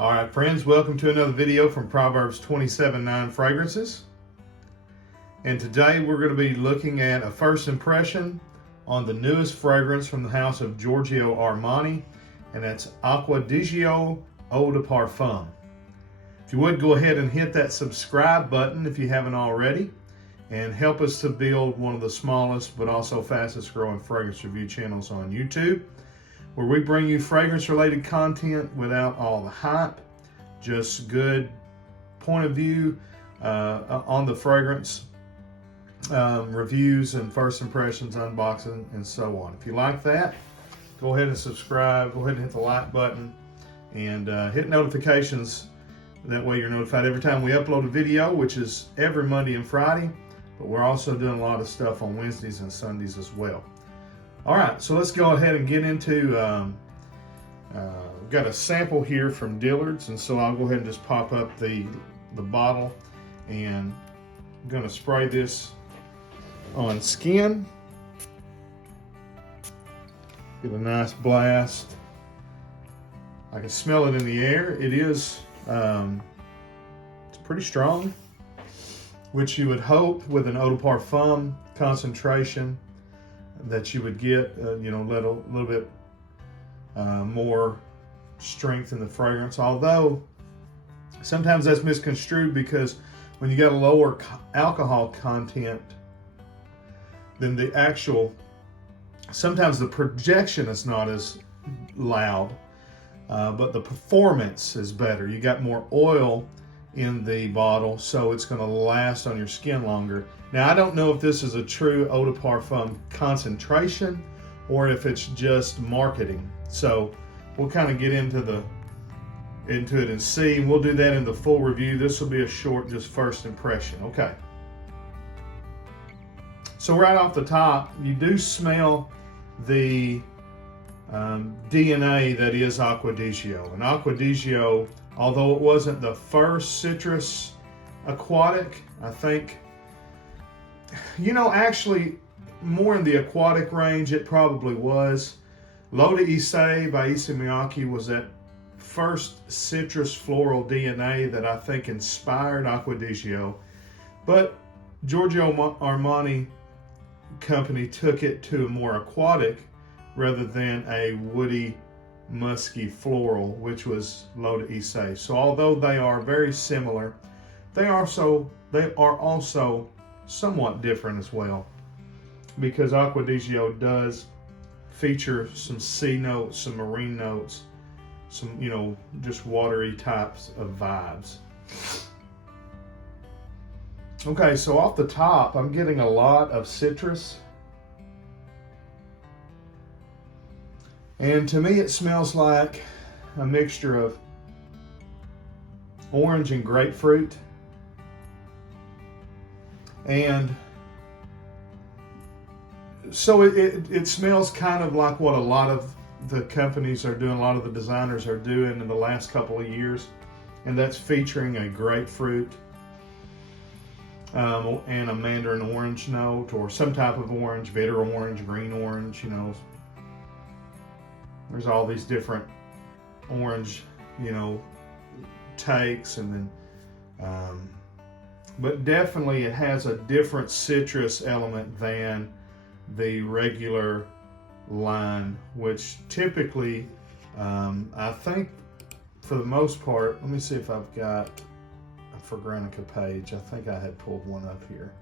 All right, friends, welcome to another video from Proverbs 27:9 Fragrances. And today we're going to be looking at a first impression on the newest fragrance from the house of Giorgio Armani, and that's Acqua Eau de Parfum. If you would, go ahead and hit that subscribe button if you haven't already, and help us to build one of the smallest but also fastest growing fragrance review channels on YouTube, where we bring you fragrance-related content without all the hype, just good point of view on the fragrance, reviews and first impressions, unboxing, and so on. If you like that, go ahead and subscribe, go ahead and hit the like button, and hit notifications. That way you're notified every time we upload a video, which is every Monday and Friday, but we're also doing a lot of stuff on Wednesdays and Sundays as well. All right, so let's go ahead and get into, we've got a sample here from Dillard's, and so I'll go ahead and just pop up the bottle, and I'm gonna spray this on skin. Get a nice blast. I can smell it in the air. It is, it's pretty strong, which you would hope with an eau de parfum concentration that you would get, a little bit more strength in the fragrance. Although sometimes that's misconstrued, because when you got a lower alcohol content, then the actual, sometimes the projection is not as loud, but the performance is better. You got more oil in the bottle, so it's going to last on your skin longer. Now, I don't know if this is a true eau de parfum concentration or if it's just marketing. So we'll kind of get into it and see. We'll do that in the full review. This will be a short, just first impression. Okay. So right off the top, you do smell the DNA that is Acqua. And Acqua, although it wasn't the first citrus aquatic, I think, actually more in the aquatic range, it probably was. L'Eau de Issei by Issey Miyake was that first citrus floral DNA that I think inspired Acqua. But Giorgio Armani company took it to a more aquatic rather than a woody, musky floral, which was L'Eau de Issei. So although they are very similar, they are also somewhat different as well, because Acqua does feature some sea notes, some marine notes, some just watery types of vibes. Okay, so off the top, I'm getting a lot of citrus. And to me, it smells like a mixture of orange and grapefruit. And so it smells kind of like what a lot of the companies are doing, a lot of the designers are doing in the last couple of years. And that's featuring a grapefruit and a mandarin orange note, or some type of orange, bitter orange, green orange, There's all these different orange, takes, and then, but definitely it has a different citrus element than the regular line, which typically, I think for the most part, let me see if I've got a Fragrantica page. I think I had pulled one up here.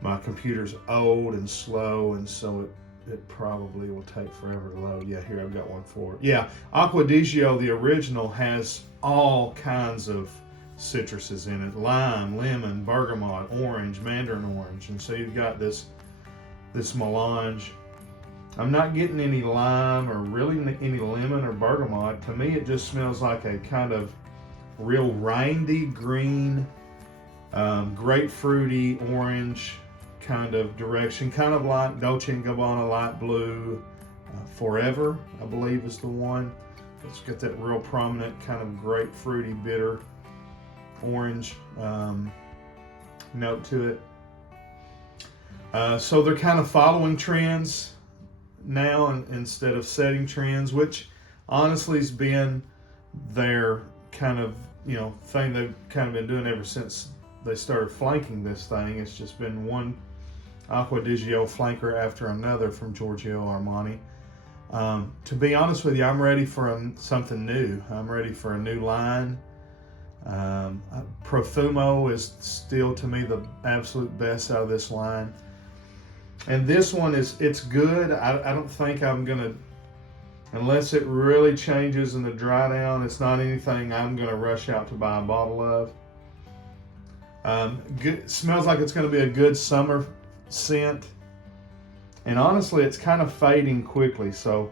My computer's old and slow, and so it probably will take forever to load. Yeah, here I've got one for it. Yeah, Acqua, the original, has all kinds of citruses in it: lime, lemon, bergamot, orange, mandarin orange, and so you've got this melange. I'm not getting any lime or really any lemon or bergamot. To me, it just smells like a kind of real rindy green, grapefruity orange kind of direction, kind of like Dolce & Gabbana light blue. Forever, I believe, is the one. It's got that real prominent kind of grapefruity, bitter orange note to it. So they're kind of following trends now instead of setting trends, which honestly has been their kind of, thing they've kind of been doing ever since they started flanking this thing. It's just been one Acqua di Gio flanker after another from Giorgio Armani. To be honest with you, I'm ready for something new. I'm ready for a new line. Profumo is still, to me, the absolute best out of this line. And this one it's good. I don't think I'm going to, unless it really changes in the dry down, it's not anything I'm going to rush out to buy a bottle of. Good, smells like it's going to be a good summer scent. And honestly, it's kind of fading quickly. So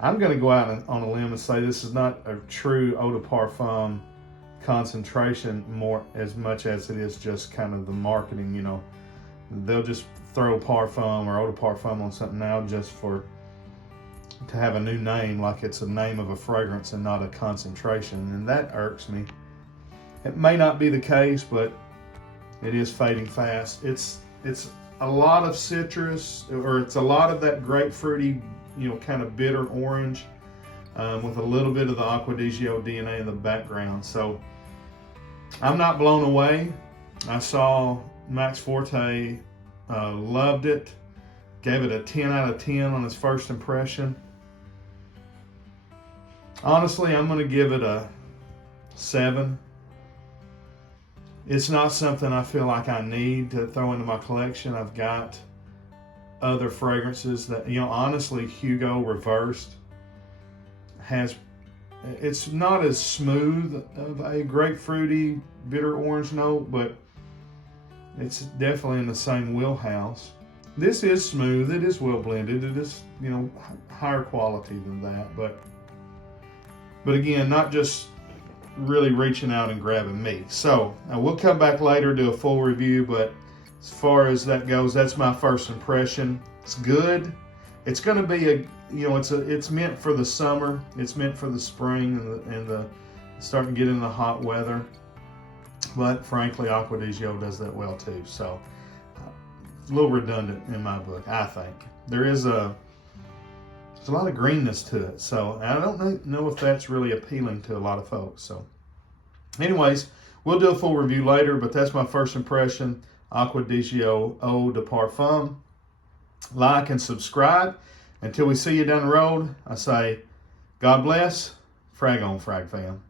I'm going to go out on a limb and say this is not a true eau de parfum concentration as much as it is just kind of the marketing. They'll just throw parfum or eau de parfum on something now just to have a new name, like it's a name of a fragrance and not a concentration, and that irks me. It may not be the case, but it is fading fast. It's a lot of citrus, or it's a lot of that grapefruity, kind of bitter orange, with a little bit of the Acqua di Gio DNA in the background. So I'm not blown away. I saw Max Forte loved it, gave it a 10 out of 10 on his first impression. Honestly, I'm going to give it a 7. It's not something I feel like I need to throw into my collection. I've got other fragrances that, honestly, Hugo Reversed it's not as smooth of a grapefruity, bitter orange note, but it's definitely in the same wheelhouse. This is smooth. It is well blended. It is, higher quality than that, but again, not just really reaching out and grabbing me. So we'll come back later, do a full review, but as far as that goes, that's my first impression. It's good. It's going to be it's meant for the summer. It's meant for the spring and starting to get into the hot weather. But frankly, Acqua di Gio does that well too. So a little redundant in my book, I think. There's a lot of greenness to it. So I don't know if that's really appealing to a lot of folks. So anyways, we'll do a full review later, but that's my first impression. Acqua di Gio Eau de Parfum. Like and subscribe. Until we see you down the road, I say, God bless. Frag on, Frag fam.